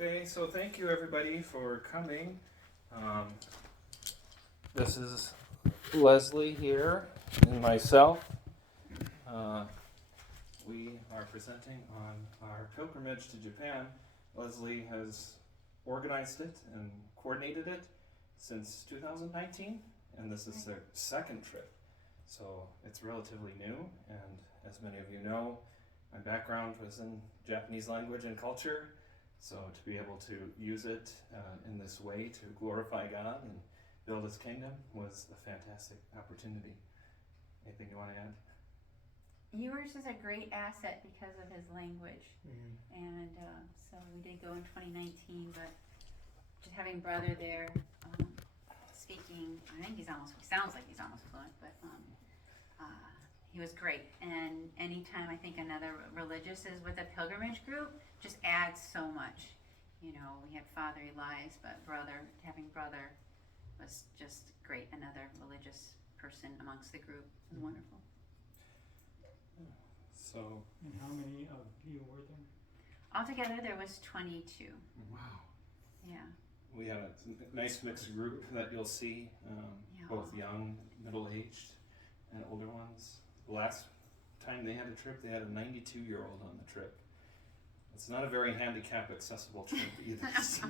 Okay, so thank you everybody for coming. This is Leslie here and myself. We are presenting on our pilgrimage to Japan. Leslie has organized it and coordinated it since 2019, and this is their second trip. So it's relatively new, and as many of you know, my background was in Japanese language and culture. So to be able to use it in this way to glorify God and build His kingdom was a fantastic opportunity. Anything you want to add? Yours is a great asset because of his language, and so we did go in 2019. But just having brother there, speaking, I think he sounds like he's almost fluent, but he was great. And anytime I think another religious is with a pilgrimage group, just adds so much. You know, we had Father Elias, but having brother was just great. Another religious person amongst the group was wonderful. So, And how many of you were there? Altogether, there was 22. Wow. Yeah. we had a nice mixed group that you'll see, both young, middle-aged, and older ones. The last time they had a trip, they had a 92-year-old on the trip. It's not a very handicap accessible trip either. So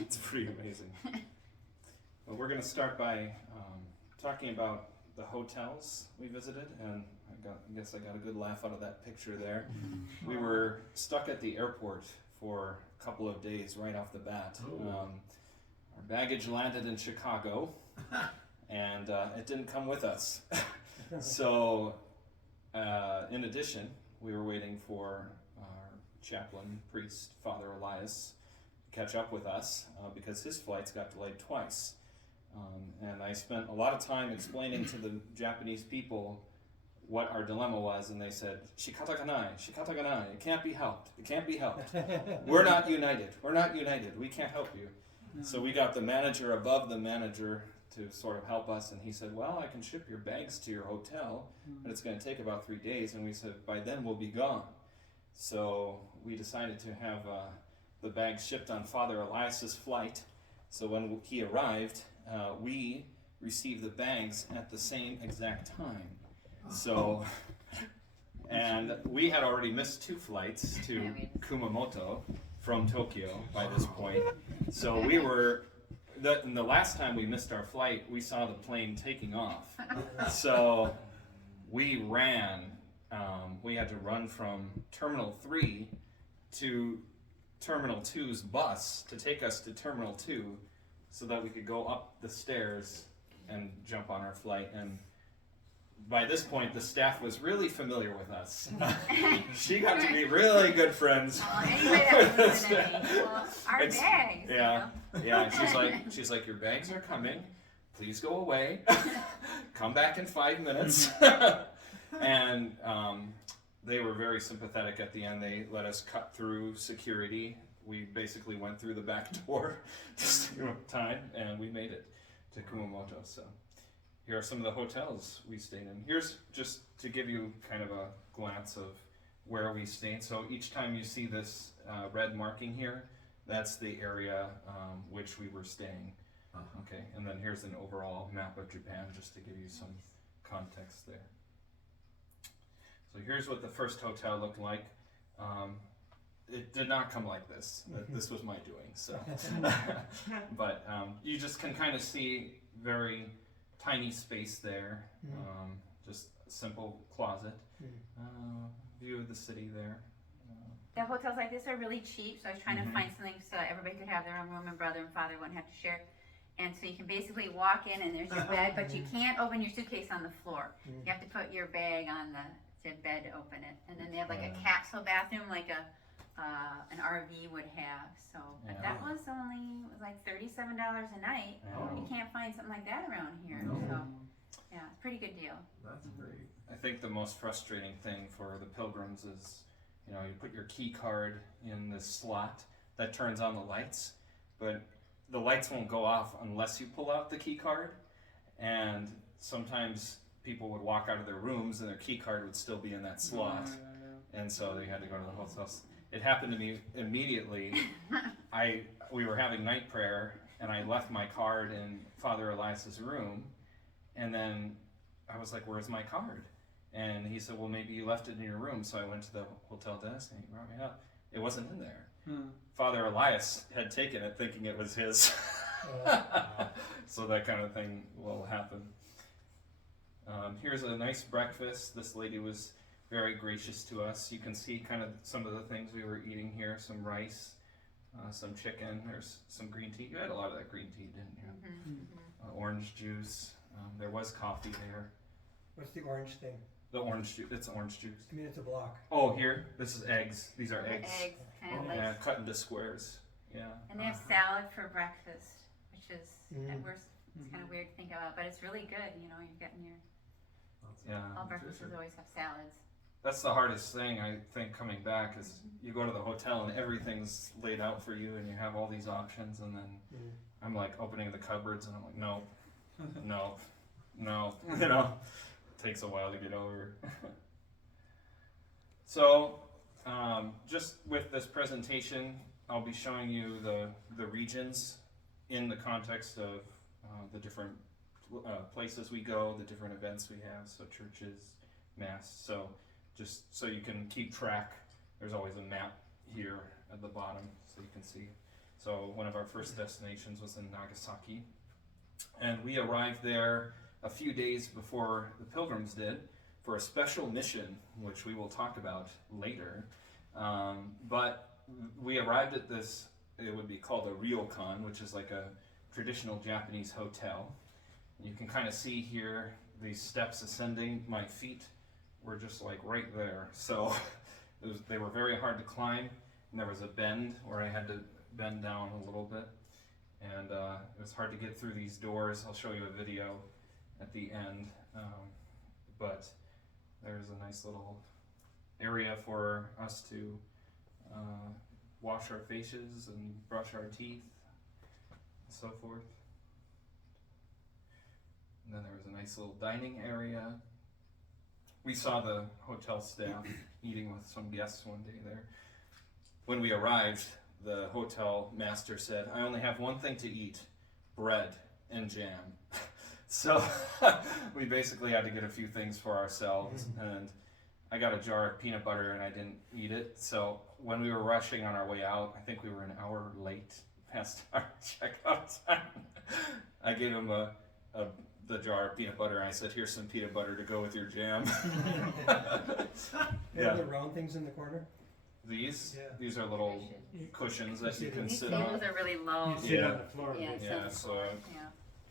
it's pretty amazing. But we're going to start by talking about the hotels we visited, and I guess I got a good laugh out of that picture there. We were stuck at the airport for a couple of days right off the bat. Our baggage landed in Chicago, and it didn't come with us. So, in addition, we were waiting for our chaplain, priest, Father Elias, to catch up with us because his flights got delayed twice. And I spent a lot of time explaining to the Japanese people what our dilemma was, and they said, "Shikataganai, shikataganai, it can't be helped, it can't be helped. We're not united, we can't help you." So we got the manager above the manager to sort of help us, and he said, "Well, I can ship your bags to your hotel, but it's going to take about 3 days." And we said, "By then we'll be gone." So we decided to have the bags shipped on Father Elias's flight. So when he arrived, we received the bags at the same exact time. So, and we had already missed 2 flights to Kumamoto from Tokyo by this point. So we were, the last time we missed our flight, we saw the plane taking off. So we ran, we had to run from Terminal 3 to Terminal 2's bus to take us to Terminal 2 so that we could go up the stairs and jump on our flight. And by this point, the staff was really familiar with us. She got to be really good friends. Anyway, that was listening. Well, our bags. Yeah, she's like, "Your bags are coming. Please go away. Come back in 5 minutes." And they were very sympathetic at the end. They let us cut through security. We basically went through the back door to save time, and we made it to Kumamoto. So here are some of the hotels we stayed in. Here's just to give you kind of a glance of where we stayed. So each time you see this red marking here, that's the area which we were staying. Okay, and then here's an overall map of Japan just to give you some context there. So here's what the first hotel looked like. It did not come like this. This was my doing. So, but you just can kind of see very tiny space there. Just a simple closet. View of the city there. The hotels like this are really cheap, so I was trying to find something so that everybody could have their own room and brother and father wouldn't have to share. And so you can basically walk in and there's your bed, but you can't open your suitcase on the floor. You have to put your bag on the bed to open it. And then they have like a capsule bathroom, like an RV would have. So that was like $37 a night. You can't find something like that around here. So yeah, it's a pretty good deal. That's great. I think the most frustrating thing for the pilgrims is, you put your key card in this slot that turns on the lights, but the lights won't go off unless you pull out the key card. And sometimes people would walk out of their rooms and their key card would still be in that slot. And so they had to go to the hotel. it happened to me immediately. We were having night prayer, and I left my card in Father Elias's room, and then I was like, "Where's my card?" And he said, "Well, maybe you left it in your room." So I went to the hotel desk, and he brought me up. It wasn't in there. Father Elias had taken it, thinking it was his. So that kind of thing will happen. Here's a nice breakfast. This lady was very gracious to us. You can see kind of some of the things we were eating here. Some rice, some chicken, there's some green tea. You had a lot of that green tea, didn't you? Orange juice. There was coffee there. What's the orange thing? The orange juice, it's orange juice. I mean, it's a block. Oh, here, this is eggs. These are eggs. Eggs, kind of Yeah, like, cut into squares. Yeah. and they have salad for breakfast, which is it's kind of weird to think about, but it's really good. You know, you're getting your all breakfasts always have salads. That's the hardest thing, I think, coming back is you go to the hotel and everything's laid out for you and you have all these options, and then I'm like opening the cupboards and I'm like, no, no, no, you know, it takes a while to get over. So, just with this presentation, I'll be showing you the regions in the context of the different places we go, the different events we have, so churches, mass. So just so you can keep track, there's always a map here at the bottom so you can see. So one of our first destinations was in Nagasaki, and we arrived there a few days before the pilgrims did for a special mission, which we will talk about later. But we arrived at this, it would be called a ryokan, which is like a traditional Japanese hotel. You can kind of see here these steps ascending. My feet were just like right there. So they were very hard to climb. And there was a bend where I had to bend down a little bit. And it was hard to get through these doors. I'll show you a video at the end. But there's a nice little area for us to wash our faces and brush our teeth and so forth. And then there was a nice little dining area. We saw the hotel staff eating with some guests one day there. When we arrived, the hotel master said, "I only have one thing to eat, bread and jam." So we basically had to get a few things for ourselves, and I got a jar of peanut butter and I didn't eat it. So when we were rushing on our way out, I think we were an hour late past our checkout time. I gave him the jar of peanut butter and I said, "Here's some peanut butter to go with your jam." Yeah. The round things in the corner? These are little cushions that you can These sit on. tables are really low. You sit on the floor. Yeah, Yeah, so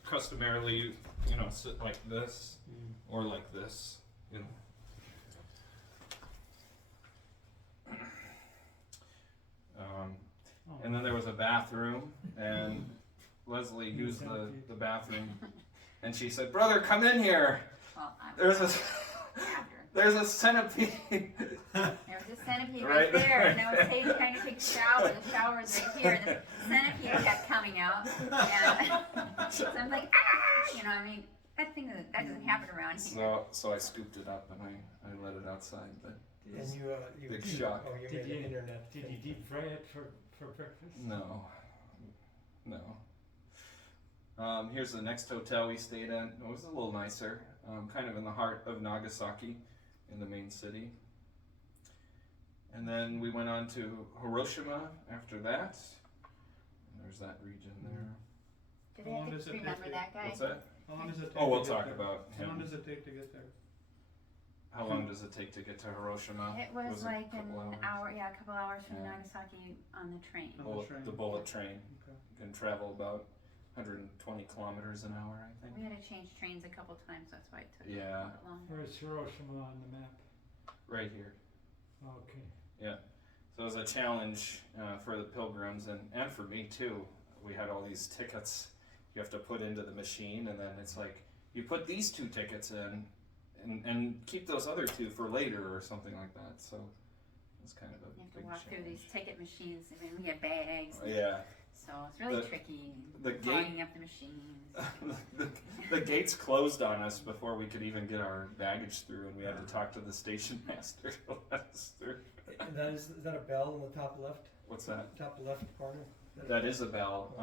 customarily, you know, sit like this or like this, you know. And then there was a bathroom, and Leslie used the bathroom, and she said, "Brother, come in here. Well, There's a centipede." There was a centipede right there, and I was trying to take a shower. The shower was right here, and the centipede kept coming out. And so I'm like, ah! You know, I mean, that doesn't happen around here. So I scooped it up and I let it outside, but And you big shock. Oh, you Did made you- the internet. Did you deep fry it for breakfast? No. Here's the next hotel we stayed in. It was a little nicer, kind of in the heart of Nagasaki, in the main city. And then we went on to Hiroshima after that. And there's that region there. Did How long I does it remember take that guy? What's that? How long does it take? Oh, we'll to get talk there? about How long him. does it take to get there? How long does it take to get to Hiroshima? It was a like couple an hours. hour, a couple hours from Yeah. Nagasaki on the train. On the train. The bullet train. Okay. You can travel about 120 kilometers an hour, I think. We had to change trains a couple times, that's why it took a Yeah. little bit longer. Where's Hiroshima on the map? Right here. Okay. So it was a challenge for the pilgrims and for me too. We had all these tickets you have to put into the machine, and then it's like, you put these 2 tickets in and keep those other 2 for later or something like that. So it's kind of a You have to big walk challenge. through these ticket machines, and then we had bags. Yeah. So it's really The- tricky. the gate- Clogging up the machines. the gates closed on us before we could even get our baggage through, and we had to talk to the station master to let us through. And is that a bell in the top left, What's that? top left corner? That is a bell.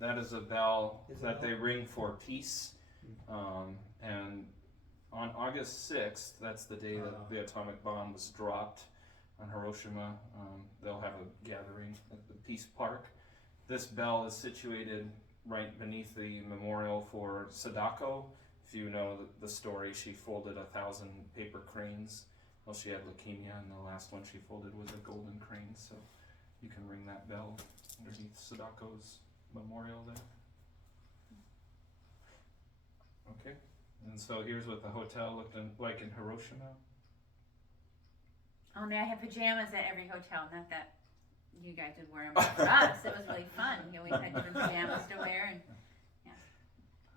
That is a bell Is it that bell? they ring for peace. And on August 6th, that's the day that the atomic bomb was dropped on Hiroshima. They'll have a gathering at the Peace Park. This bell is situated right beneath the memorial for Sadako. If you know the story, she folded 1,000 paper cranes. Well, she had leukemia, and the last one she folded was a golden crane. So you can ring that bell underneath Sadako's memorial there. Okay, and so here's what the hotel looked like in Hiroshima. Oh, may I have pajamas at every hotel? Not that you guys would wear them, but for us, it was really fun. You always had different pajamas to wear, and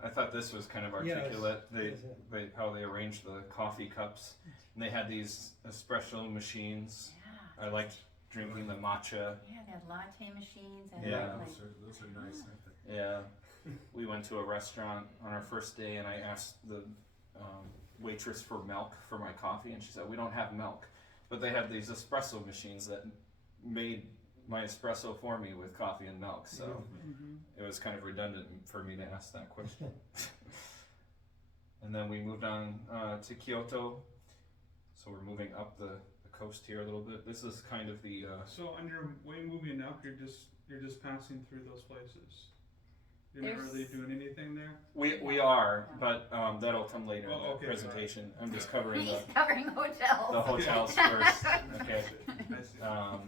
I thought this was kind of Yes, articulate. yes, They how they arranged the coffee cups, and they had these espresso machines. yeah, I liked drinking the matcha. yeah, they had latte machines and Yeah. like, Those are nice, aren't they? Yeah, we went to a restaurant on our first day, and I asked the waitress for milk for my coffee, and she said we don't have milk, but they had these espresso machines that made my espresso for me with coffee and milk. So mm-hmm. it was kind of redundant for me to ask that question. And then we moved on to Kyoto, so we're moving up the coast here a little bit. This is kind of the So on your way moving up, you're just passing through those places. You're not really There's- doing anything there. we are, but that'll come later in Oh, the okay, presentation. I'm just covering He's the covering hotels. hotels first. Okay. I see.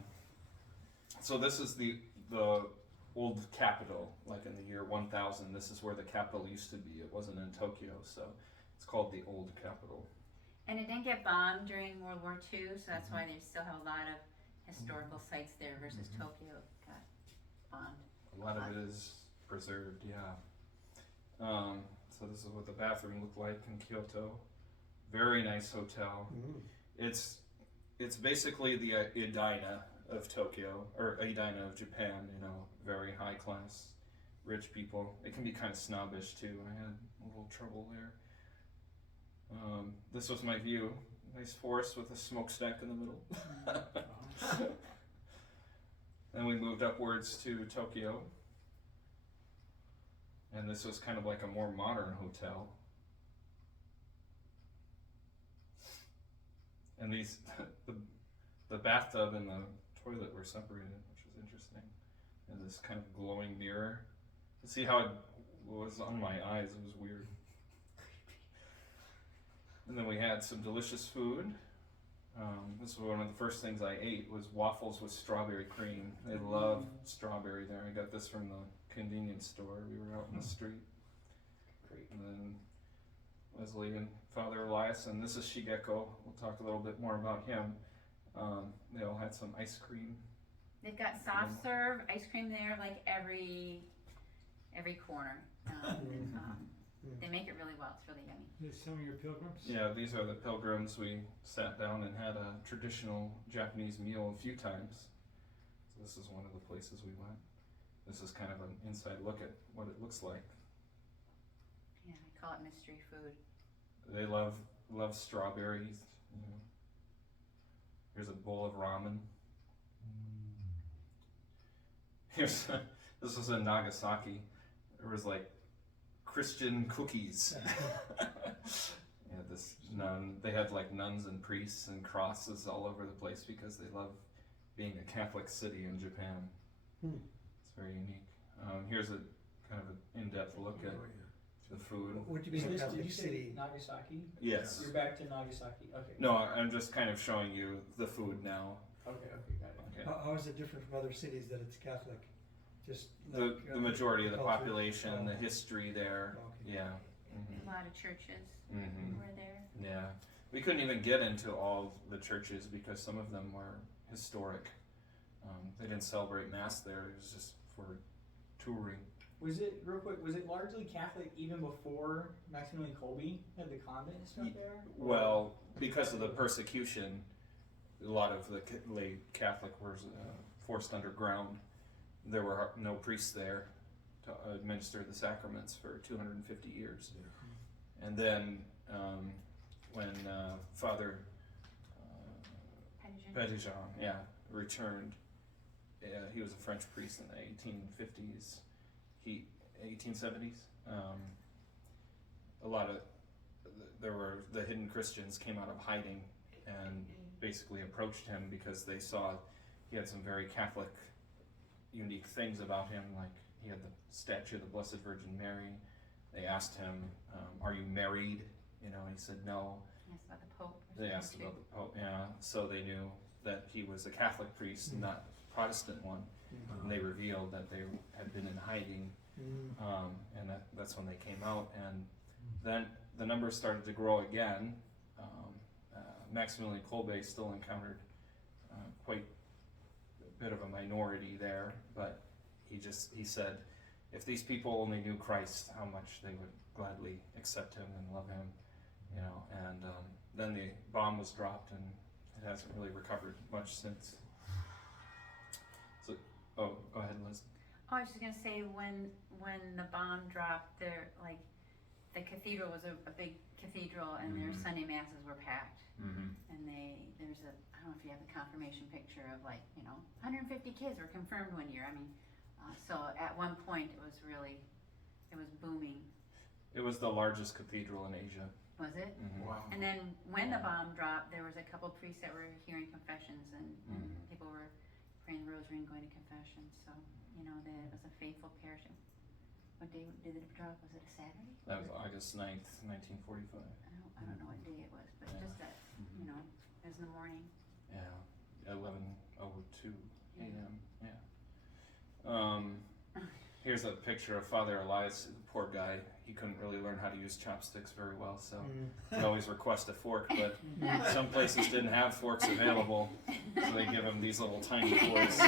So this is the old capital, like in the year 1000. This is where the capital used to be. It wasn't in Tokyo, so it's called the old capital. And it didn't get bombed during World War II, so that's why they still have a lot of historical sites there versus Tokyo got bombed. A lot of it is preserved, yeah. So this is what the bathroom looked like in Kyoto. Very nice hotel. It's basically the Edina of Tokyo, or Edina of Japan, you know, very high class, rich people. It can be kind of snobbish too. I had a little trouble there. This was my view. Nice forest with a smokestack in the middle. Then we moved upwards to Tokyo. And this was kind of like a more modern hotel. And these, the bathtub and the toilet were separated, which was interesting. And this kind of glowing mirror. See how it was on my eyes, it was weird. And then we had some delicious food. This was one of the first things I ate was waffles with strawberry cream. They love strawberry there. I got this from the convenience store. We were out in the street. Great. And then Leslie and Father Elias, and this is Shigeko. We'll talk a little bit more about him. They all had some ice cream. They've got soft serve ice cream there, like every corner. They make it really well. It's really yummy. There's some of your pilgrims? Yeah, these are the pilgrims. We sat down and had a traditional Japanese meal a few times. So this is one of the places we went. This is kind of an inside look at what it looks like. Yeah, I call it mystery food. They love strawberries. You know. Here's a bowl of ramen. This was in Nagasaki. There was like Christian cookies. Yeah, this nun. They had like nuns and priests and crosses all over the place because they love being a Catholic city in Japan. It's very unique. Here's a kind of an in-depth look at the food. Would you be in a Did Catholic you say city? Nagasaki? Yes. You're back to Nagasaki. Okay. No, I'm just kind of showing you the food now. Okay. Got it. Okay. How is it different from other cities that it's Catholic? Just The like, the majority of the culture? population, the Oh. history there. Okay. Yeah. A lot of churches Mm-hmm. were there. Yeah. We couldn't even get into all the churches because some of them were historic. They didn't celebrate Mass there. It was just for touring. Was it real quick? Was it largely Catholic even before Maximilian Kolbe had the convent and stuff there? Well, because of the persecution, a lot of the lay Catholic were forced underground. There were no priests there to administer the sacraments for 250 years. And then when Father Petitjean, yeah, returned. He was a French priest in the 1850s, 1870s. A lot of the hidden Christians came out of hiding and basically approached him because they saw he had some very Catholic, unique things about him, like he had the statue of the Blessed Virgin Mary. They asked him, "Are you married?" You know, and he said no. Asked about the Pope. They asked about the Pope, yeah. So they knew that he was a Catholic priest, not a Protestant one. And they revealed that they had been in hiding, and that's when they came out. And then the numbers started to grow again. Maximilian Kolbe still encountered quite a bit of a minority there, but he said, if these people only knew Christ, how much they would gladly accept him and love him, you know. And then the bomb was dropped, and it hasn't really recovered much since. So, oh, go ahead, Liz. Oh, I was just gonna say when the bomb dropped, there the cathedral was a big cathedral, and their Sunday masses were packed. And there's I don't know if you have the confirmation picture of 150 kids were confirmed one year. I mean, so at one point it was booming. It was the largest cathedral in Asia. Was it? Wow. And then when the bomb dropped, there was a couple priests that were hearing confessions, and people were praying the rosary and going to confession. So that it was a faithful parish. What day did it drop? Was it a Saturday? That was August 9th, 1945. I don't know what day it was, but just that, it was in the morning. Yeah, 11:02 a.m. Yeah. Here's a picture of Father Elias. The poor guy, he couldn't really learn how to use chopsticks very well, so he'd always request a fork, but some places didn't have forks available, so they give him these little tiny forks.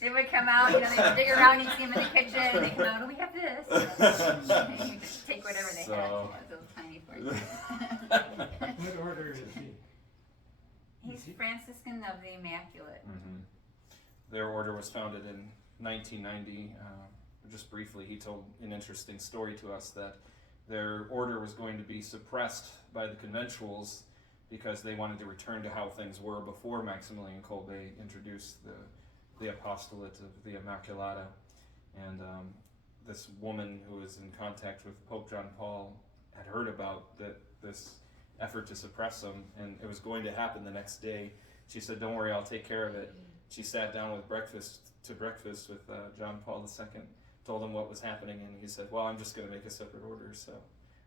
They would come out, they would dig around, you'd see them in the kitchen, and they come out, oh, we have this. And you just take whatever they had, those tiny forks. What order is he? He's Franciscan of the Immaculate. Their order was founded in 1990. Just briefly, he told an interesting story to us that their order was going to be suppressed by the conventuals because they wanted to return to how things were before Maximilian Kolbe introduced the apostolate of the Immaculata. And this woman who was in contact with Pope John Paul had heard about this effort to suppress them, and it was going to happen the next day. She said, "Don't worry, I'll take care of it." She sat down with breakfast with John Paul II, told him what was happening, and he said, "Well, I'm just going to make a separate order." So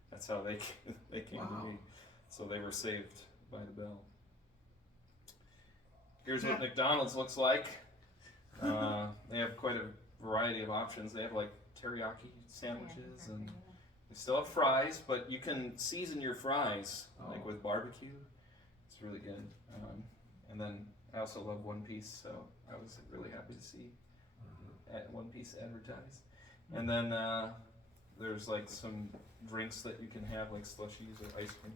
that's how they came to be. So they were saved by the bell. Here's what McDonald's looks like. They have quite a variety of options. They have teriyaki sandwiches, and they still have fries, but you can season your fries with barbecue. It's really good. And then I also love One Piece, so I was really happy to see One Piece advertised. And then there's some drinks that you can have, like slushies or ice cream.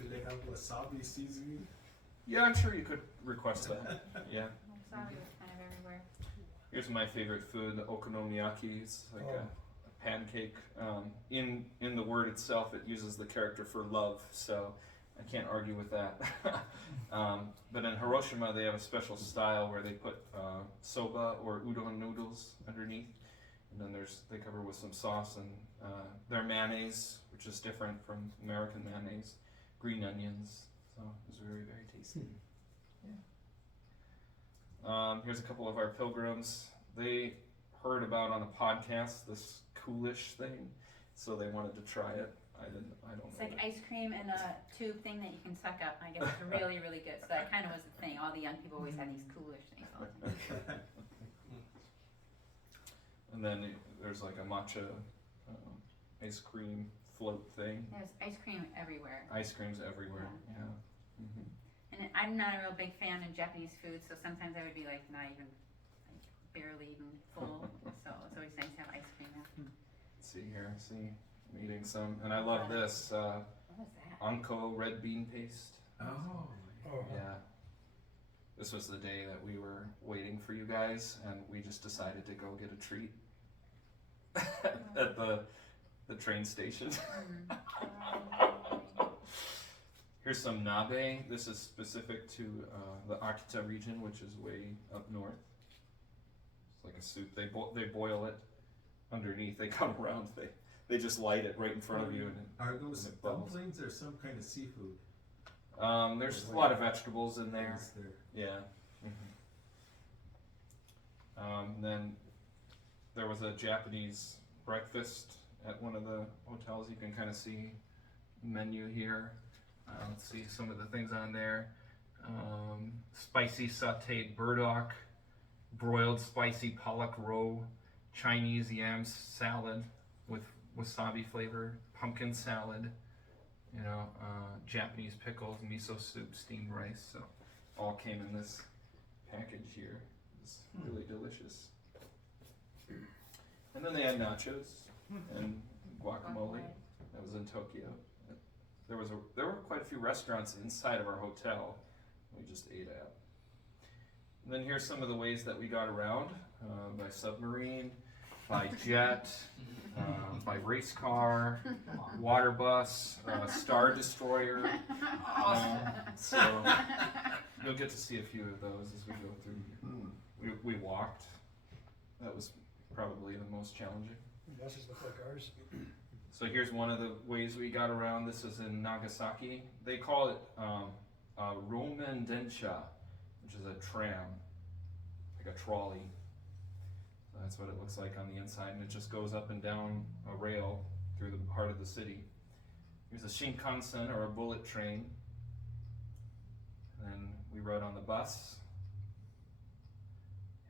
Do they have wasabi seasoning? Yeah, I'm sure you could request that. Yeah. Wasabi was kind of everywhere. Here's my favorite food, the okonomiyaki. It's like a pancake. In the word itself, it uses the character for love, so I can't argue with that. But in Hiroshima, they have a special style where they put soba or udon noodles underneath, and then they cover with some sauce and their mayonnaise, which is different from American mayonnaise, green onions. So it's very, very tasty. Yeah. Here's a couple of our pilgrims. They heard about on a podcast this coolish thing, so they wanted to try it. I don't know. It's like ice cream in a tube thing that you can suck up. I guess it's really, really good. So that kind of was the thing. All the young people always had these coolish things. And then there's a matcha ice cream float thing. There's ice cream everywhere. Ice cream's everywhere, yeah. And I'm not a real big fan of Japanese food, so sometimes I would be not even, barely even full. So it's always nice to have ice cream after. Let's see here, I'm eating some, and I love this, What was that? Anko red bean paste. Oh. Yeah. This was the day that we were waiting for you guys, and we just decided to go get a treat at the train station. Here's some nabe. This is specific to the Akita region, which is way up north. It's like a soup. They boil it underneath. They come around. They just light it right in front of you, and Are those it bubbles. dumplings or some kind of seafood? There's a lot of vegetables in there. Is there? Yeah. Then there was a Japanese breakfast at one of the hotels. You can kind of see menu here. Let's see some of the things on there. Spicy sauteed burdock, broiled spicy pollock roe, Chinese yam salad with wasabi flavor, pumpkin salad, Japanese pickles, miso soup, steamed rice. So all came in this package here. It's really delicious. And then they had nachos and guacamole. That was in Tokyo. There were quite a few restaurants inside of our hotel we just ate at. And then here's some of the ways that we got around, by submarine, by jet, by race car, water bus, star destroyer. So you'll get to see a few of those as we go through. We walked. That was probably the most challenging. Buses look like ours. So here's one of the ways we got around. This is in Nagasaki. They call it Roman Densha, which is a tram, like a trolley. So that's what it looks like on the inside, and it just goes up and down a rail through the heart of the city. Here's a Shinkansen, or a bullet train. And then we rode on the bus.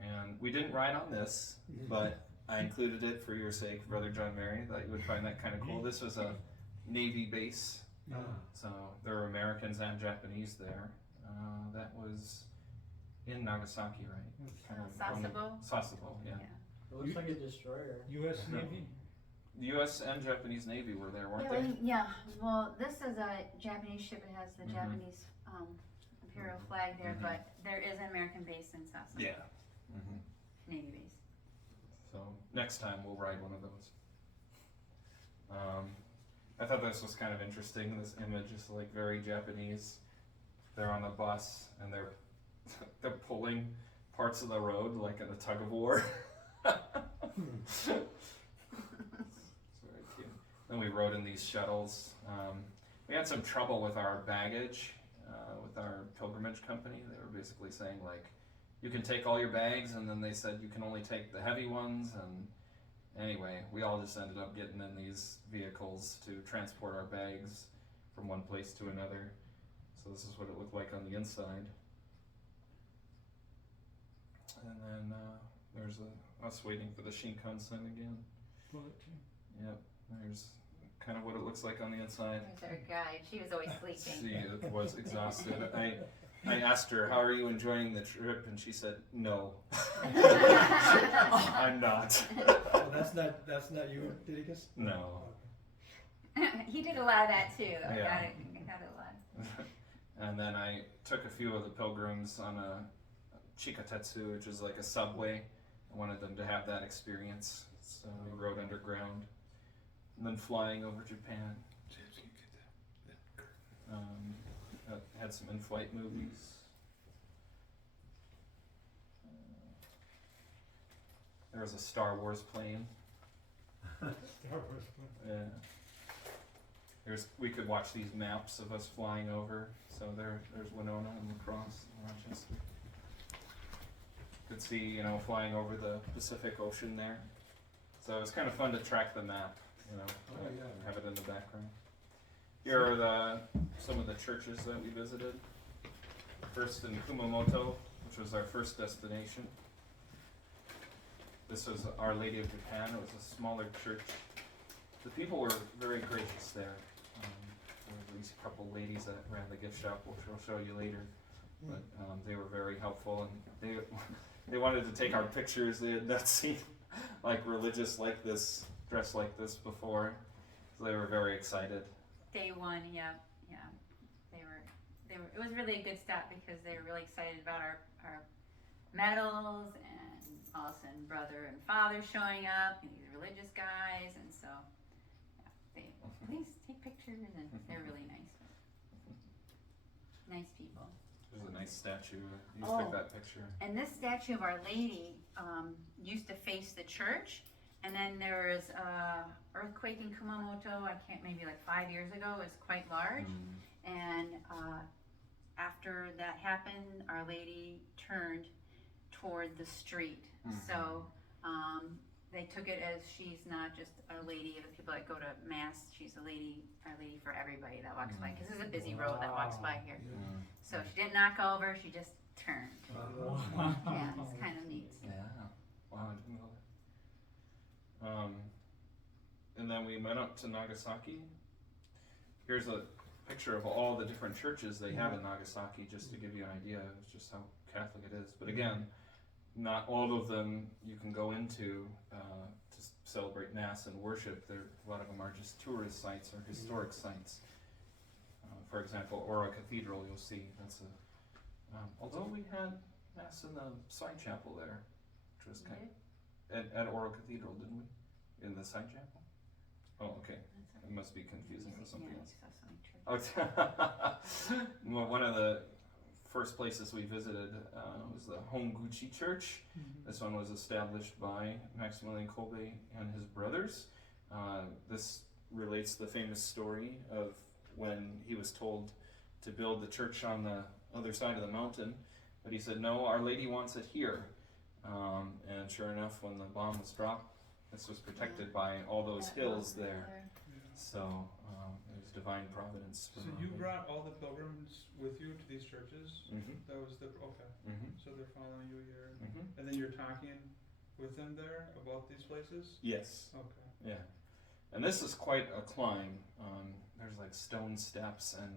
And we didn't ride on this, but I included it for your sake, Brother John Mary. Thought you would find that kind of cool. This was a Navy base, so there were Americans and Japanese there. That was in Nagasaki, right? Kind of Sasebo? Sasebo, yeah. It looks like a destroyer. U.S. Navy? The U.S. and Japanese Navy were there, weren't Yeah, they? yeah, well, this is a Japanese ship. It has the Mhm. Japanese imperial flag there, but there is an American base in Sasebo. Yeah. Mm-hmm. Navy base. So next time we'll ride one of those. I thought this was kind of interesting. This image is like very Japanese. They're on a bus and they're pulling parts of the road like in a tug of war. It's very cute. Then we rode in these shuttles. We had some trouble with our baggage with our pilgrimage company. They were basically saying like, you can take all your bags, and then they said you can only take the heavy ones, and anyway, we all just ended up getting in these vehicles to transport our bags from one place to another. So this is what it looked like on the inside. And then there's us waiting for the Shinkansen again. Bullet train. Yep, there's kind of what it looks like on the inside. There's our guide. She was always sleeping. She was exhausted. I asked her, how are you enjoying the trip? And she said, no. I'm not. Oh, that's not you, Didacus? No. He did a lot of that too. I Yeah. got it a lot. And then I took a few of the pilgrims on a Chikatetsu, which is like a subway. I wanted them to have that experience. So we rode underground. And then flying over Japan. Had some in-flight movies. There was a Star Wars plane. Star Wars plane. Yeah. We could watch these maps of us flying over. So there's Winona and La Crosse, Rochester. Could see, flying over the Pacific Ocean there. So it was kind of fun to track the map, have it in the background. Here are some of the churches that we visited. First in Kumamoto, which was our first destination. This was Our Lady of Japan. It was a smaller church. The people were very gracious there. There were these couple ladies that ran the gift shop, which I'll show you later. But they were very helpful, and they wanted to take our pictures. They had not seen like religious like this, dressed like this before, so they were very excited. Day one, yeah. They were. It was really a good stop because they were really excited about our medals, and all of a sudden brother and father showing up, and these religious guys, and so they please take pictures, and they're really nice. nice people. There's a nice statue. You Oh. took that picture. And this statue of Our Lady used to face the church, and then there was earthquake in Kumamoto. I can't, maybe like 5 years ago. It was quite large, and after that happened, Our Lady turned toward the street. So they took it as she's not just a lady of the people that go to mass. She's a lady, Our Lady for everybody that walks by. Because this is a busy road that walks by here. So she didn't knock over. She just turned. Yeah, it's kind of neat. Yeah. Wow, I didn't know that. And then we went up to Nagasaki. Here's a picture of all the different churches they have in Nagasaki, just to give you an idea of just how Catholic it is. But again, not all of them you can go into to celebrate Mass and worship. A lot of them are just tourist sites or historic sites. For example, Ora Cathedral, you'll see that's a. Although we had Mass in the side chapel there, which was kind of, at Ora Cathedral, didn't we? In the side chapel? Oh, okay. It must be confusing with something else. Well, one of the first places we visited was the Honguchi Church. This one was established by Maximilian Kolbe and his brothers. This relates the famous story of when he was told to build the church on the other side of the mountain, but he said, no, Our Lady wants it here. And sure enough, when the bomb was dropped, this was protected by all those hills there. So it was divine providence. So you brought all the pilgrims with you to these churches? That was the, okay. So they're following you here. And then you're talking with them there about these places? Yes. Okay. Yeah. And this is quite a climb. There's like stone steps, and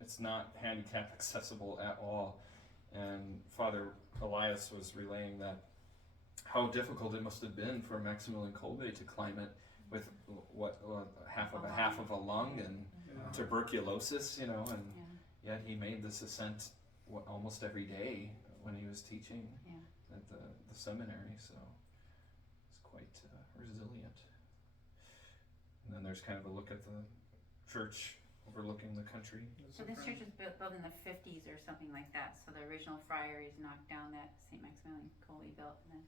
it's not handicap accessible at all. And Father Elias was relaying that how difficult it must have been for Maximilian Kolbe to climb it with half of a lung and tuberculosis, and yet he made this ascent almost every day when he was teaching at the seminary. So it's quite resilient. And then there's kind of a look at the church overlooking the country. So this church was built in the 50s or something like that. So the original friaries knocked down that St. Maximilian Kolbe built, and then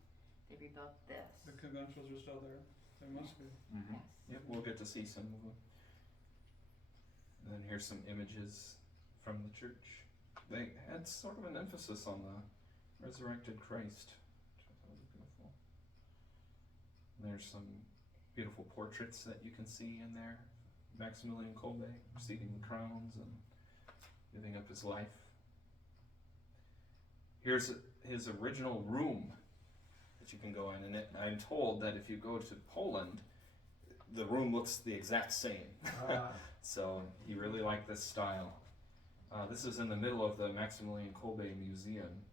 they rebuilt this. The conventuals are still there? They must be. Yes. Yep, we'll get to see some of them. And then here's some images from the church. They had sort of an emphasis on the resurrected Christ, which I thought was beautiful. And there's some beautiful portraits that you can see in there. Maximilian Kolbe receiving the crowns and giving up his life. Here's his original room that you can go in, and I'm told that if you go to Poland, the room looks the exact same. So he really liked this style. This is in the middle of the Maximilian Kolbe Museum,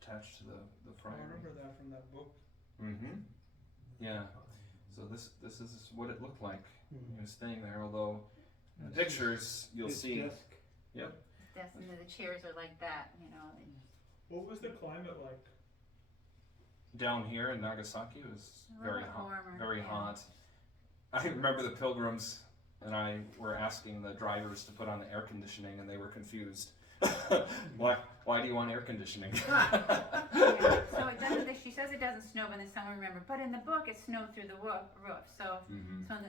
attached to the friary. I remember that from that book. Yeah. So this is what it looked like when he was staying there. Although in the pictures you'll see. Yep. Desk and the chairs are like that, What was the climate like? Down here in Nagasaki it was A little very hot. warmer, Very yeah. hot. I remember the pilgrims and I were asking the drivers to put on the air conditioning, and they were confused. Why do you want air conditioning? So it doesn't. She says it doesn't snow in the summer. Remember, but in the book it snowed through the roof. So,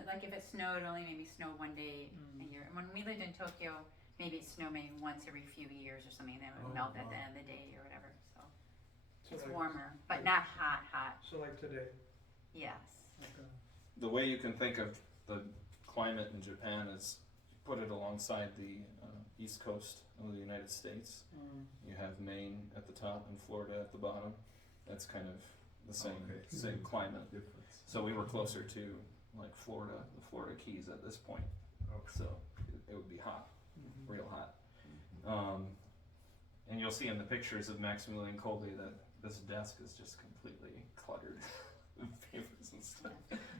like if it snowed, it only maybe snowed one day a year. When we lived in Tokyo, maybe it snowed maybe once every few years or something. Then it would melt at the end of the day or whatever. So it's like, warmer, but not hot. So like today? Yes. Okay. The way you can think of the climate in Japan is put it alongside the east coast of the United States. You have Maine at the top and Florida at the bottom. That's kind of the same climate. Difference. So we were closer to like Florida, the Florida Keys at this point. So it would be hot, real hot. And you'll see in the pictures of Maximilian Kolbe that this desk is just completely cluttered with papers and stuff.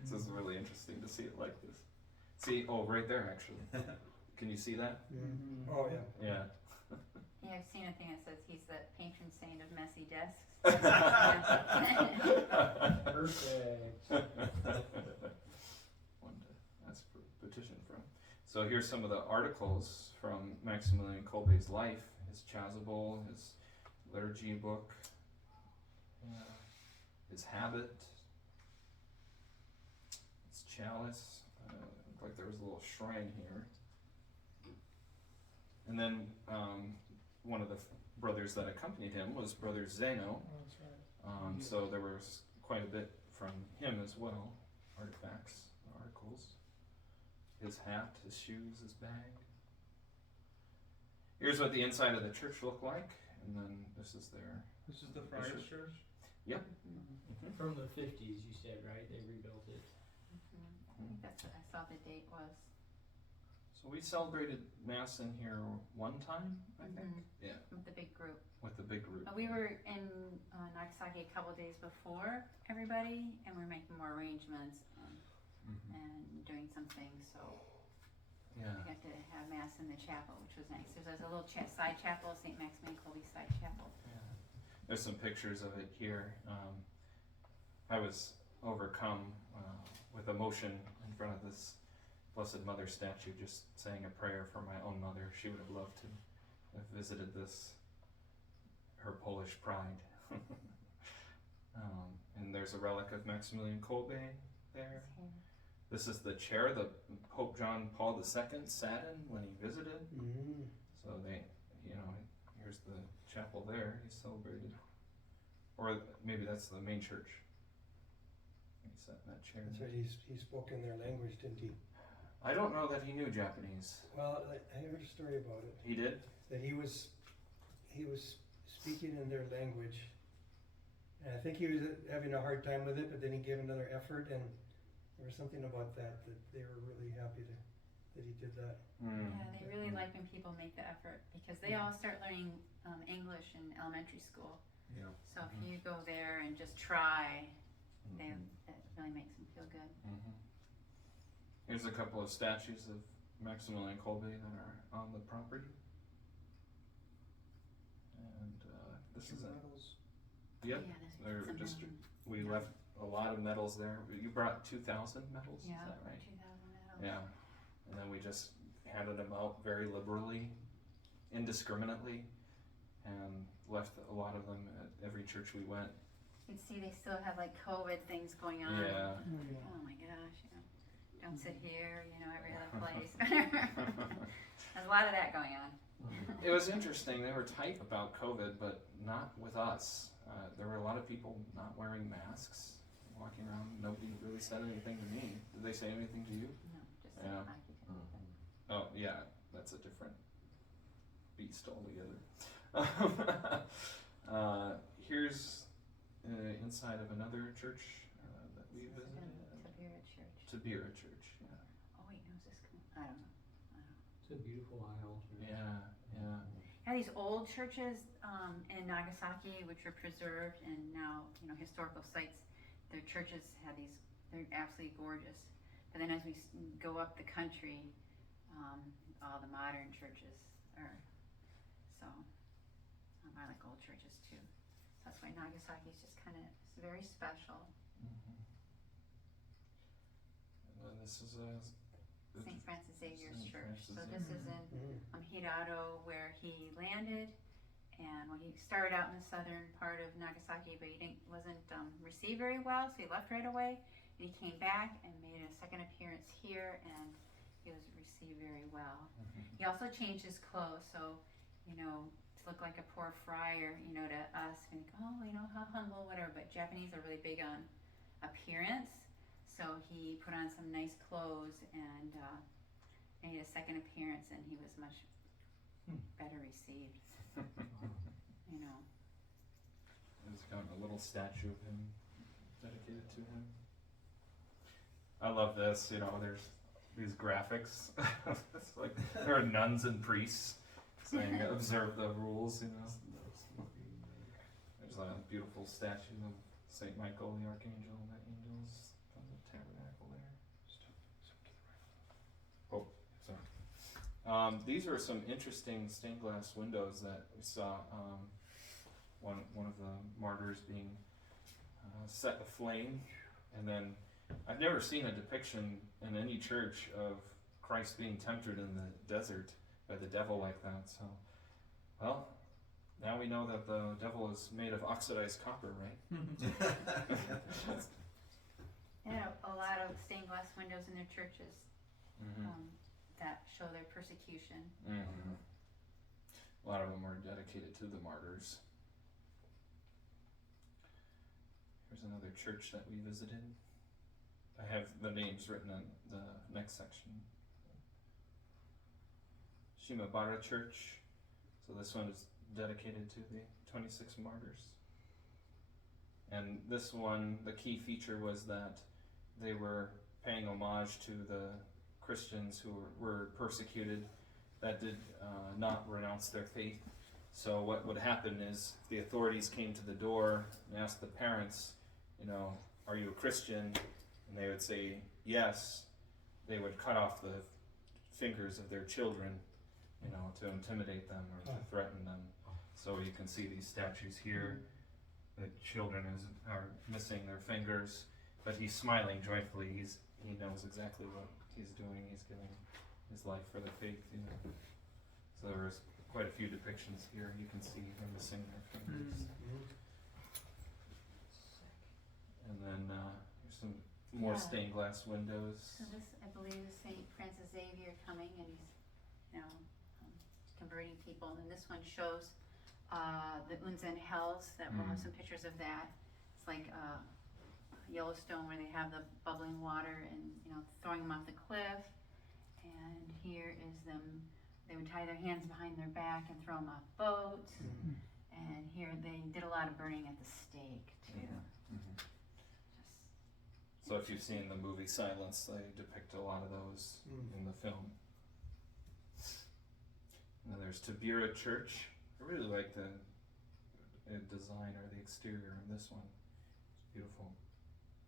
So it's really interesting to see it like this. See, right there actually. Can you see that? Oh, yeah. Yeah. Yeah, I've seen a thing that says he's the patron saint of messy desks. Perfect. One to ask for a petition from. So here's some of the articles from Maximilian Kolbe's life, his chasuble, his liturgy book, his habit, his chalice. Looked like there was a little shrine here. And then one of the brothers that accompanied him was Brother Zeno. Oh, that's right. So there was quite a bit from him as well, artifacts, articles. His hat, his shoes, his bag. Here's what the inside of the church looked like, and then this is their. This is the Friars Church? Yep. Mm-hmm. From the 50s, you said, right? They rebuilt it. I think that's what I saw the date was. So we celebrated Mass in here one time, I think. Mhm. Yeah, With the big group. with the big group. We were in Nagasaki a couple days before everybody, and we were making more arrangements and doing some things, so Yeah. we got to have Mass in the chapel, which was nice. There's a little side chapel, St. Maximilian Kolbe side chapel. There's some pictures of it here. I was overcome with emotion in front of this Blessed Mother statue, just saying a prayer for my own mother. She would have loved to have visited this, her Polish pride. And there's a relic of Maximilian Kolbe there. This is the chair that Pope John Paul II sat in when he visited. Mm. So they, here's the chapel there. He celebrated, or maybe that's the main church. He sat in that chair. That's right, he spoke in their language, didn't he? I don't know that he knew Japanese. Well, I heard a story about it, He did? that he was speaking in their language, and I think he was having a hard time with it, but then he gave another effort, and there was something about that they were really happy that he did that. Yeah, they really like when people make the effort, because they all start learning English in elementary school. Yeah. So if you go there and just try, it really makes them feel good. Here's a couple of statues of Maximilian Kolbe that are on the property. And this is it. Medals. Yep, Yeah, there's they're some just, medals. we left a lot of medals there. You brought 2,000 medals, Yeah, is that right? 2,000 medals. Yeah, and then we just handed them out very liberally, indiscriminately, and left a lot of them at every church we went. You can see they still have like COVID things going on. Yeah. Oh my gosh, don't sit here, every other place. There's a lot of that going on. It was interesting, they were tight about COVID, but not with us. There were a lot of people not wearing masks, walking around. Nobody really said anything to me. Did they say anything to you? No, just Yeah. occupant. Oh, yeah, that's a different beast altogether. Here's inside of another church that we visited. Tabira Church. Tabira Church, yeah. Oh wait, no, is this coming? I don't know. It's a beautiful aisle. Yeah, yeah. Yeah, these old churches in Nagasaki, which are preserved and now, historical sites, their churches have these, they're absolutely gorgeous. But then as we go up the country, all the modern churches are, so, I like old churches too. So that's why Nagasaki is just kind of, it's very special. And then this is St. Francis Xavier's St. Church. Francis So this is in Hirado, where he landed, and he started out in the southern part of Nagasaki, but he wasn't received very well, so he left right away. And he came back and made a second appearance here, and he was received very well. He also changed his clothes, so to look like a poor friar, to us, we think, oh, how humble, whatever. But Japanese are really big on appearance. So he put on some nice clothes and made a second appearance, and he was much better received. There's got a little statue of him dedicated to him. I love this, there's these graphics. It's like there are nuns and priests saying observe the rules, There's a beautiful statue of Saint Michael the Archangel and the angels from the tabernacle there. Oh, sorry. These are some interesting stained glass windows that we saw. One of the martyrs being set aflame, and then I've never seen a depiction in any church of Christ being tempted in the desert by the devil like that. So, well, now we know that the devil is made of oxidized copper, right? They had a lot of stained glass windows in their churches that show their persecution. Mm-hmm. A lot of them were dedicated to the martyrs. Here's another church that we visited. I have the names written in the next section. Shimabara Church. So this one is dedicated to the 26 martyrs. And this one, the key feature was that they were paying homage to the Christians who were persecuted that did not renounce their faith. So what would happen is if the authorities came to the door and asked the parents, you know, are you a Christian? And they would say yes, they would cut off the fingers of their children, you know, to intimidate them or to threaten them. So you can see these statues here. The children are missing their fingers, but he's smiling joyfully. He knows exactly what he's doing. He's giving his life for the faith. You know. So there's quite a few depictions here. You can see them missing their fingers. And then here's some more stained glass windows. So this, I believe, is St. Francis Xavier coming, and he's now converting people. And then this one shows the Unzen Hells. That we'll have some pictures of that. It's like Yellowstone, where they have the bubbling water and, you know, throwing them off the cliff. And here is them. They would tie their hands behind their back and throw them off boats. And here they did a lot of burning at the stake too. So if you've seen the movie Silence, they depict a lot of those in the film. And then there's Tabira Church. I really like the design or the exterior of this one. It's beautiful.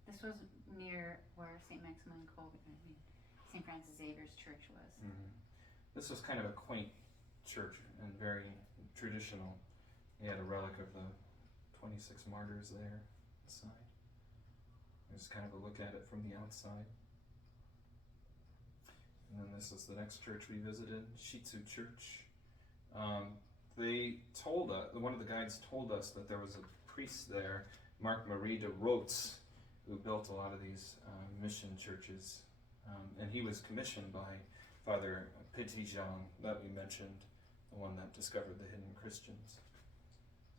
This was near where St. Francis Xavier's church was. This was kind of a quaint church and very traditional. They had a relic of the 26 martyrs there inside. Just kind of a look at it from the outside. And then this is the next church we visited, Shitsu Church. They told us, one of the guides told us that there was a priest there, Marc Marie de Roets, who built a lot of these mission churches. And he was commissioned by Father Petitjean that we mentioned, the one that discovered the hidden Christians.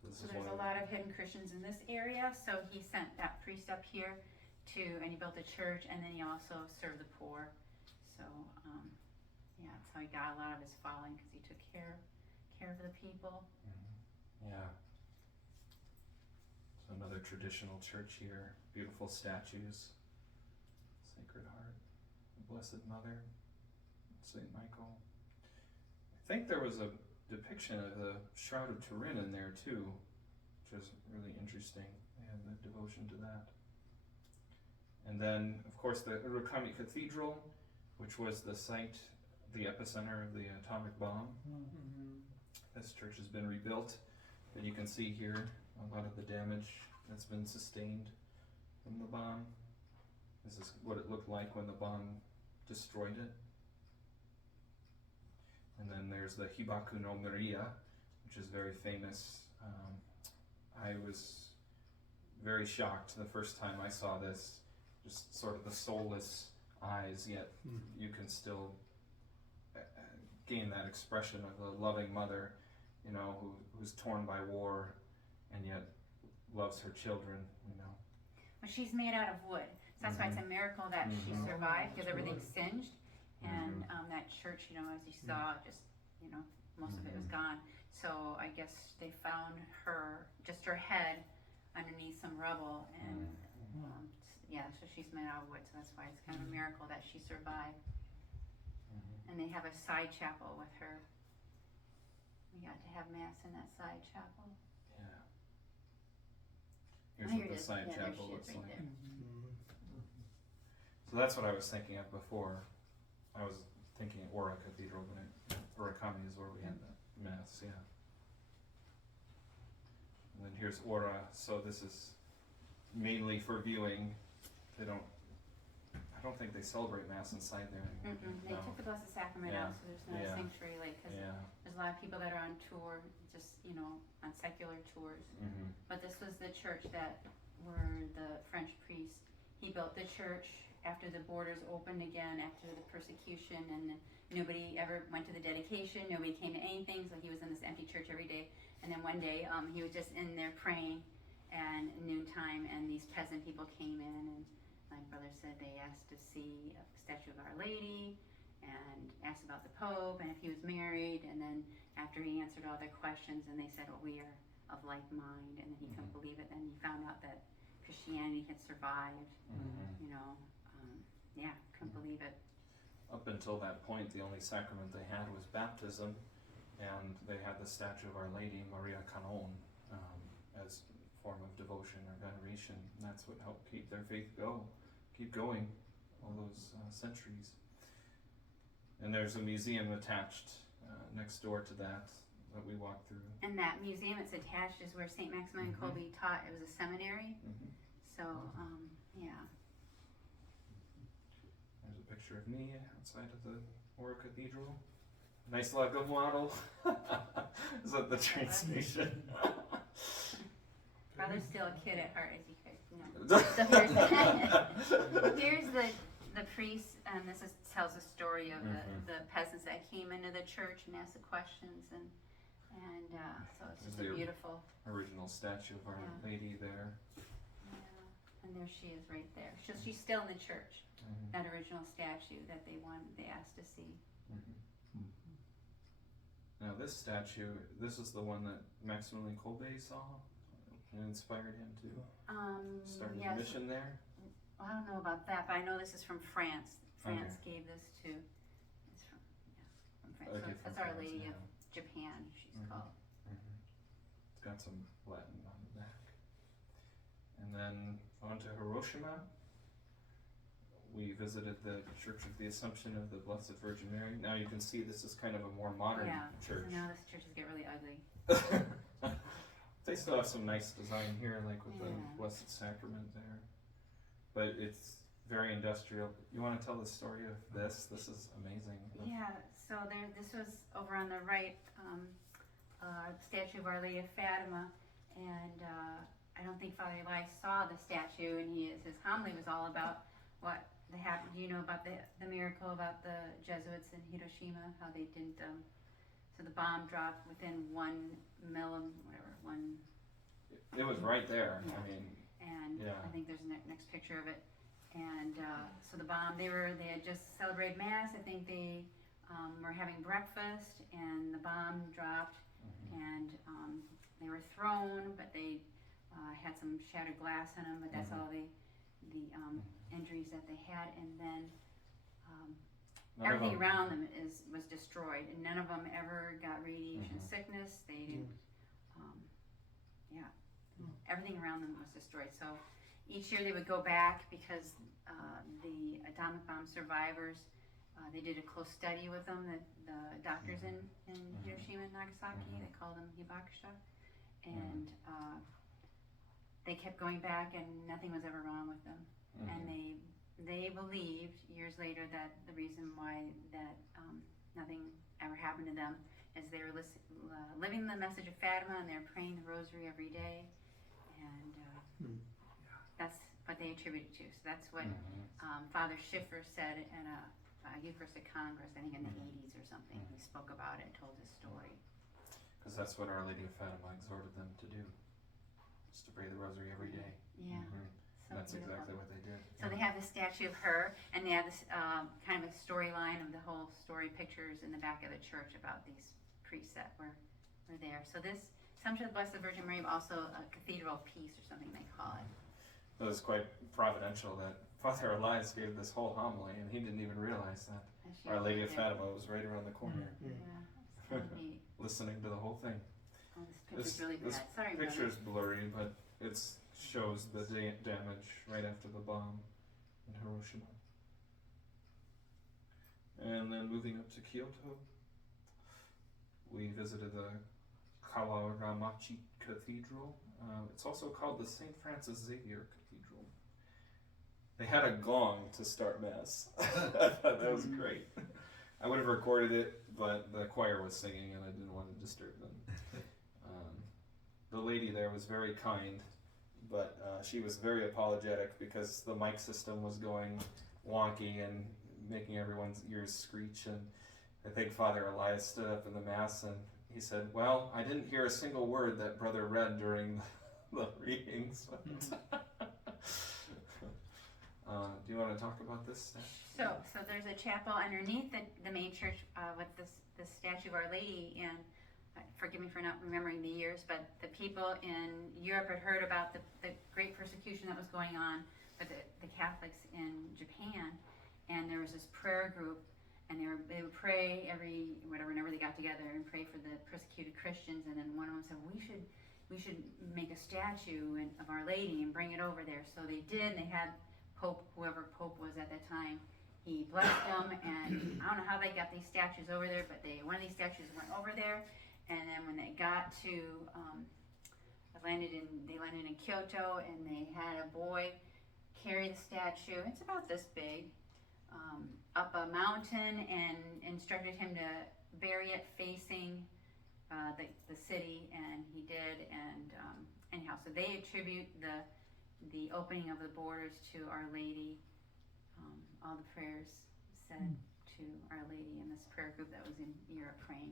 So there's a lot of hidden Christians in this area, so he sent that priest up here and he built a church, and then he also served the poor. So, yeah, that's how he got a lot of his following, because he took care of the people. Yeah. So another traditional church here, beautiful statues, Sacred Heart, the Blessed Mother, Saint Michael. I think there was a depiction of the Shroud of Turin in there too, which is really interesting. They had the devotion to that. And then, of course, the Urakami Cathedral, which was the site, the epicenter of the atomic bomb. This church has been rebuilt, and you can see here a lot of the damage that's been sustained from the bomb. This is what it looked like when the bomb destroyed it. And then there's the Hibaku no Miria, which is very famous. I was very shocked the first time I saw this. Just sort of the soulless eyes, yet you can still gain that expression of a loving mother, you know, who's torn by war and yet loves her children, you know. Well, she's made out of wood, so that's why it's a miracle that she survived, because everything's singed. And that church, you know, as you saw, just, you know, most of it was gone. So I guess they found just her head underneath some rubble, and yeah, so she's made out of wood, so that's why it's kind of a miracle that she survived. And they have a side chapel with her. We got to have mass in that side chapel. Yeah. Here's Here what it the is. side Yeah, there chapel she is, looks right like. there. So that's what I was thinking of before. I was thinking Ora Cathedral, but Urakami is where we had the mass, yeah. And then here's Ora, so this is mainly for viewing. I don't think they celebrate Mass inside there anymore. They took the Blessed Sacrament Yeah. out, so there's no Yeah. sanctuary, like, cause Yeah. there's a lot of people that are on tour, just, you know, on secular tours. Mm-hmm. But this was the church that where the French priest, he built the church after the borders opened again, after the persecution, and nobody ever went to the dedication, nobody came to anything, so he was in this empty church every day. And then one day, he was just in there praying, and noontime, and these peasant people came in, and my brother said they asked to see a statue of Our Lady, and asked about the Pope, and if he was married, and then after he answered all their questions, and they said, well, we are of like mind, and then he couldn't believe it. Then he found out that Christianity had survived. You know, yeah, couldn't believe it. Up until that point, the only sacrament they had was baptism, and they had the statue of Our Lady, Maria Canon, as a form of devotion or veneration. And that's what helped keep their faith keep going all those centuries. And there's a museum attached next door to that we walked through. And that museum it's attached is where St. Maximilian Kolbe taught. It was a seminary. So, yeah. There's a picture of me outside of the Oro Cathedral. Nice Lego model. Is at the train station. Brother's still a kid at heart, as you could, you know. So here's the priest, and this tells a story of the peasants that came into the church and asked the questions, and so it's just a beautiful original statue of Our Lady there. Yeah, and there she is right there. She's still in the church. That original statue that they asked to see. Now this statue, this is the one that Maximilian Kolbe saw and inspired him to start his yes. mission there. Well, I don't know about that, but I know this is from France. France gave this to. It's from France. Okay, So that's Our Lady of Japan. She's called. It's got some Latin on the back. And then on to Hiroshima. We visited the Church of the Assumption of the Blessed Virgin Mary. Now you can see this is kind of a more modern church. So now this churches get really ugly. They still have some nice design here, like with the Blessed Sacrament there. But it's very industrial. You want to tell the story of this? This is amazing. Yeah, so this was over on the right, statue of Our Lady of Fatima, and I don't think Father Eli saw the statue, and his homily was all about what happened. Do you know about the miracle about the Jesuits in Hiroshima? How they didn't. So the bomb dropped within 1 millim, whatever, one. It was right there. Yeah. I mean. And I think there's a next picture of it. And so the bomb. They had just celebrated Mass. I think they were having breakfast, and the bomb dropped, and they were thrown, but they had some shattered glass in them. But that's all the injuries that they had, and then everything around them was destroyed, and none of them ever got radiation sickness. They didn't, everything around them was destroyed. So each year they would go back because the atomic bomb survivors, they did a close study with them. The doctors in Hiroshima and Nagasaki, they called them hibakusha, and they kept going back, and nothing was ever wrong with them. And they believed years later that the reason why that nothing ever happened to them is they were living the message of Fatima, and they're praying the rosary every day, and that's what they attribute it to. So that's what Father Schiffer said in a Eucharistic Congress, I think in the 80s or something. He spoke about it, told his story. Because that's what Our Lady of Fatima exhorted them to do, is to pray the rosary every day. Yeah. So that's beautiful. exactly what they did. So they have the statue of her, and they have this kind of a storyline of the whole story pictures in the back of the church about these priests that were there. So this Assumption of the Blessed Virgin Mary, also a cathedral piece or something they call it. It was quite providential that Father Elias gave this whole homily, and he didn't even realize that Our Lady of Fatima was right around the corner, Yeah, it's neat. listening to the whole thing. Oh, this picture's really bad. Sorry, brother. Picture's blurry, but it shows the damage right after the bomb in Hiroshima. And then moving up to Kyoto, we visited the Kawaramachi Cathedral. It's also called the St. Francis Xavier Cathedral. They had a gong to start mass. I thought that was great. I would have recorded it, but the choir was singing and I didn't want to disturb them. The lady there was very kind, but she was very apologetic because the mic system was going wonky and making everyone's ears screech. And I think Father Elias stood up in the Mass and he said, "Well, I didn't hear a single word that Brother read during the readings." Do you want to talk about this? So there's a chapel underneath the main church with the statue of Our Lady, and forgive me for not remembering the years, but the people in Europe had heard about the great persecution that was going on with the Catholics in Japan, and there was this prayer group, and they would pray whenever they got together and pray for the persecuted Christians, and then one of them said, we should make a statue of Our Lady and bring it over there. So they did, and they had whoever Pope was at that time, he blessed them, and I don't know how they got these statues over there, but one of these statues went over there, and then when they got to, they landed in Kyoto, and they had a boy carry the statue, it's about this big, up a mountain, and instructed him to bury it facing the city, and he did, and anyhow, so they attribute the opening of the borders to Our Lady, all the prayers said to Our Lady in this prayer group that was in Europe praying.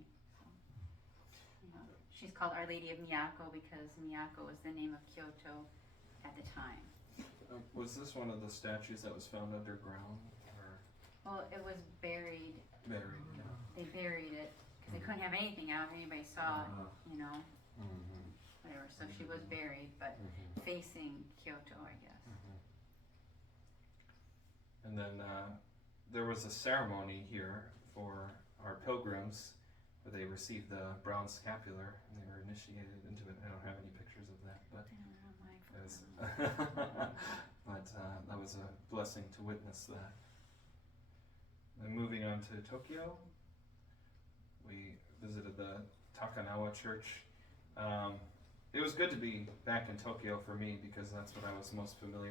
So, she's called Our Lady of Miyako because Miyako was the name of Kyoto at the time. Was this one of the statues that was found underground? Well, it was buried. Buried, yeah. They buried it because they couldn't have anything out if anybody saw it, whatever. So she was buried, but facing Kyoto, I guess. And then there was a ceremony here for our pilgrims where they received the brown scapular and they were initiated into it. I don't have any pictures of that, but that was a blessing to witness that. And moving on to Tokyo, we visited the Takanawa Church. It was good to be back in Tokyo for me because that's what I was most familiar